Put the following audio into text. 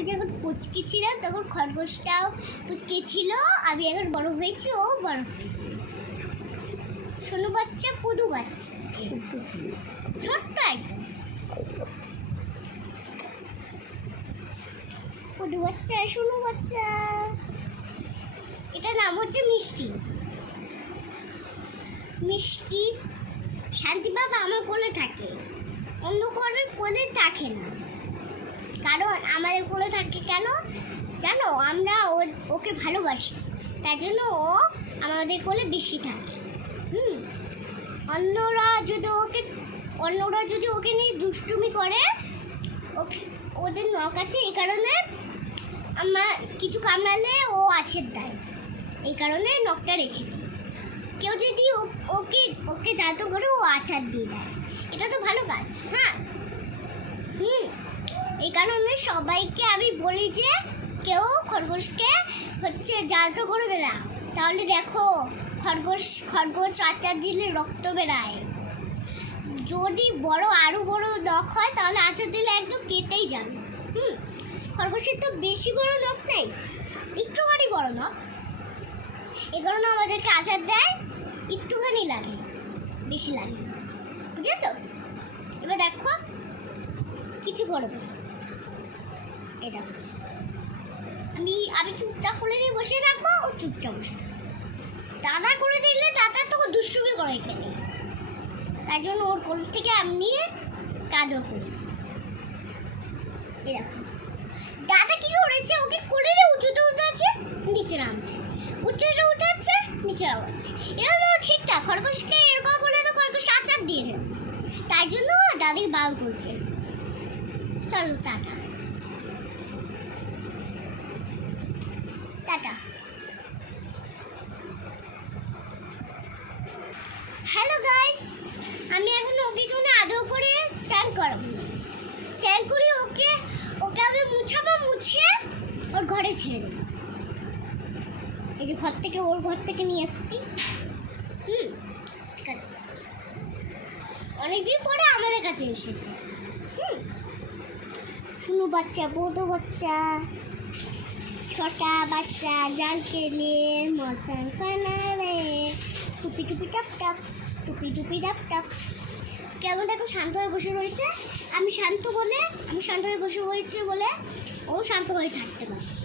আগে যখন পুচকি ছিলাম তখন খরগোশটাও পুচকি ছিল, আমি এখন বড় হয়েছি, ও বড় হয়েছে। সোনু বাচ্চা, পুদু বাচ্চা, ছোট্ট একদম পুদু বাচ্চা, সোনু বাচ্চা। এটার নাম হচ্ছে মিষ্টি। মিষ্টি শান্তি বাবা আমার কোলে থাকে, অন্য কারোর কোলে থাকে না। কারণ আমাদের কোলে থাকে কেন জানো? আমরা ওকে ভালোবাসি, তাই জন্য ও আমাদের কোলে বেশি থাকে। অন্যরা যদি ওকে নিয়ে দুষ্টুমি করে, ওদের নখ আছে, এই কারণে আমার কিছু কামড়ালে ও আছের দেয়, এই কারণে নখটা রেখেছি। কেউ যদি ওকে জানতো করে, ও আচার দিয়ে দেয়। এটা তো ভালো কাজ। হ্যাঁ, এই কারণে সবাইকে আমি বলি যে কেউ খরগোশকে জালতো করে দেয়, তাহলে দেখো খরগোশ আচার দিলে রক্ত বেরায়। যদি আরো বড় নখ হয় তাহলে আচার দিলে একদম কেটেই যাবে। খরগোশের তো বেশি বড় নখ নেই, একটুখানি বড় নখ, এই কারণে আমাদেরকে আচার দেয়, একটুখানি লাগে, বেশি লাগে, বুঝেছ? এবার দেখো কিছু করবে, এই দেখো আমি চুপচাপ করে নিয়ে বসে থাকবো, ও চুপচাপ বসে থাকবো। দাদা করে দেখলে দাদা তো দুষ্টুমি করে এখানে, তাই জন্য ওর কোল থেকে আমি নিয়ে কাঁদো করি। এই দেখো দাদা কি করেছে, ওকে কোলে উঁচুতে উঠাচ্ছে, নিচে নামছে, উঁচুতে উঠাচ্ছে, নিচে নামাচ্ছে। এটা তো ঠিকঠাক। খরগোশকে এরকম করলে তো খরগোশ আচার দিয়ে দেবে, তাই জন্য দাদি বার করছে। চলো টাটা টাটা। হ্যালো গাইস, আমি এখন ওকে জন্য আদর করে স্নান করাবো। স্নান করে ওকে আমি মুছে ওর ঘরে ছেড়ে দেবো। এই যে ওর ঘর থেকে নিয়ে এসেছি। ঠিক আছে, অনেকদিন পরে আমাদের কাছে এসেছে। শুনু বাচ্চা, বড় বাচ্চা, ছোটা বাচ্চা, জাল টেনে মশান ফানারে, টুপি টুপি টাপ টাপ, টুপি টুপি টাপ টাপ। কেমন দেখো শান্ত হয়ে বসে রয়েছে। আমি শান্ত হয়ে বসে রয়েছি বলে ও শান্ত হয়ে থাকতে পারছে।